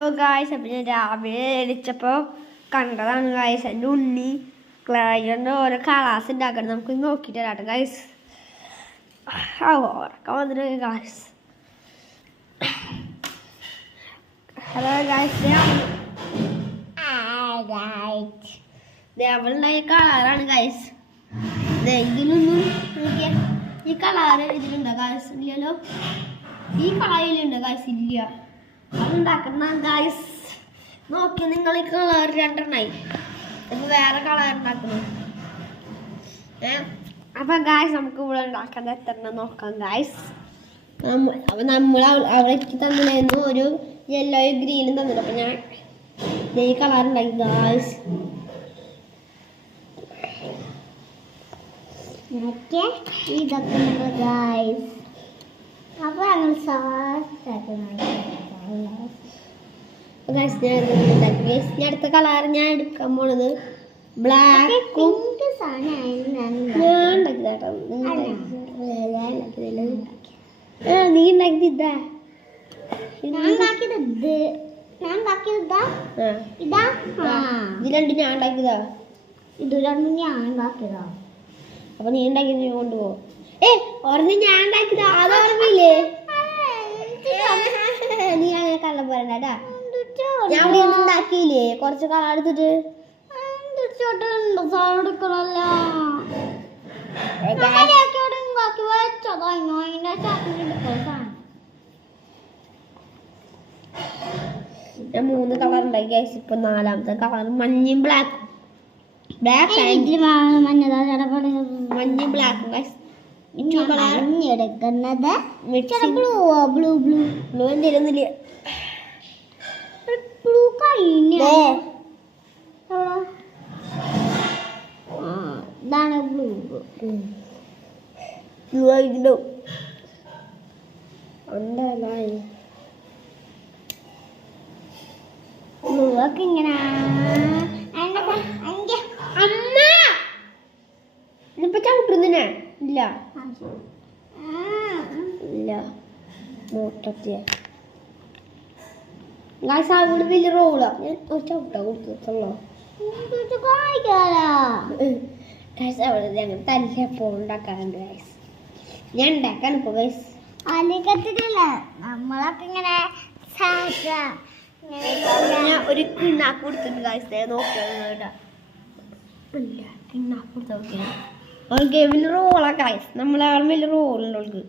Guys അപ്പം ഞാൻ രാവിലെ എണിച്ചപ്പോൾ കണ്ടതാണ് ഗായ്സ് എൻ്റെ ഉണ്ണി ക്ലാരിൻ്റെ ഓരോ കളാസ് ഉണ്ടാക്കണം. നമുക്ക് നോക്കിയിട്ട് വരാട്ടെ ഗായ്സ്. ഉറക്കം വന്നിട്ട് ഗായ്സ്. ഹലോ ഗായ്സ്, അവളുണ്ടായ കളറാണ് ഗായ്സ്. ഇതിലൊന്നും നോക്കിയാൽ ഈ കളറ് ഇതിലുണ്ടോ ഗായ്സ്? ഇല്ലല്ലോ. ഈ കളറിലുണ്ടോ ഗായ്സ്? ഇല്ല. അതുണ്ടാക്കുന്ന ഗായ്സ് നോക്കി നിങ്ങൾ ഈ കളർ രണ്ടെണ്ണായി. ഇപ്പൊ വേറെ കളർ ഉണ്ടാക്കുന്നു. അപ്പൊ ഗായ്സ് നമുക്ക് ഇവിടെ ഉണ്ടാക്കാൻ എത്ര നോക്കാം ഗായ്സ്. അപ്പൊ നമ്മൾ അവളേക്ക് തന്നില്ലായിരുന്നു ഒരു യെല്ലോയും ഗ്രീനും തന്നില്ല. അപ്പൊ ഞാൻ ഈ കളർ ഉണ്ടാക്കി ഗായ്സ്. ഇതൊക്കെ ഗായ്സ്. അപ്പൊ ഞങ്ങൾ ഞാൻ അടുത്ത കളർ ഞാൻ എടുക്കാൻ പോണത് ബ്ലാക്കും. നീ ഉണ്ടാക്കിയതാ? ഇത് രണ്ടും ഞാൻ ഉണ്ടാക്കിയതാ. ഇത് രണ്ടും ഞാൻ ഉണ്ടാക്കിയതാ. അപ്പൊ നീ ഉണ്ടാക്കിയത് നീ കൊണ്ടുപോ. ഒരെണ്ണം ഞാൻ ഉണ്ടാക്കിയതാ. അത് ഓർമ്മയില്ലേ? നീ അങ്ങനെ കള്ളം പറയണ്ടാ. ഞാൻ ഇവിടെ ഒന്നും ഉണ്ടാക്കിയില്ലേ? കുറച്ച് കളർ എടുത്തിട്ട് ഞാൻ 3 കളർ ഉണ്ടാക്കി ഗൈസ്. ഇപ്പൊ 4ാമത്തെ കളർ മഞ്ഞയും ബ്ലാക്കും. മഞ്ഞയും ബ്ലാക്കും ഗൈസ്. എടുക്കുന്നത് ബ്ലൂ എന്തിരുന്നില്ല. ബ്ലൂ ഇതാണ് ബ്ലൂ. ബ്ലൂ ആയിട്ടുണ്ടോ? ബ്ലൂ ഒക്കെ ഇങ്ങനെ അമ്മ ഇതിപ്പോ ചവിട്ടുന്നേ ഇല്ല ഇല്ല മൂട്ടത്തിയ ഗായ്സ്. അവിടെ വലിയ റോളാ. ഞാൻ ഒരു ചവിട്ടാ കൊടുത്തുള്ളോ ഗായ്സ്. അവിടെ ഞങ്ങൾ തല്ലപ്പോ ഉണ്ടാക്കാറുണ്ട് ഗായ്സ്. ഞാൻ ഉണ്ടാക്കാൻ ഇപ്പൊ ഗായ്സ്. അലിക്കത്തില്ല നമ്മളൊക്കെ ഇങ്ങനെ ഞാൻ ഒരു കിണ്ണാക്ക് കൊടുത്തിട്ടുണ്ട് ഗായ്സ്. നോക്കിയാ കിണ്ണാക്ക് കൊടുത്ത നോക്കിയാ അവൾക്ക് വലിയ റോളാ ഗായ്സ്. നമ്മളെ വലിയ റോളുണ്ട് അവൾക്ക്.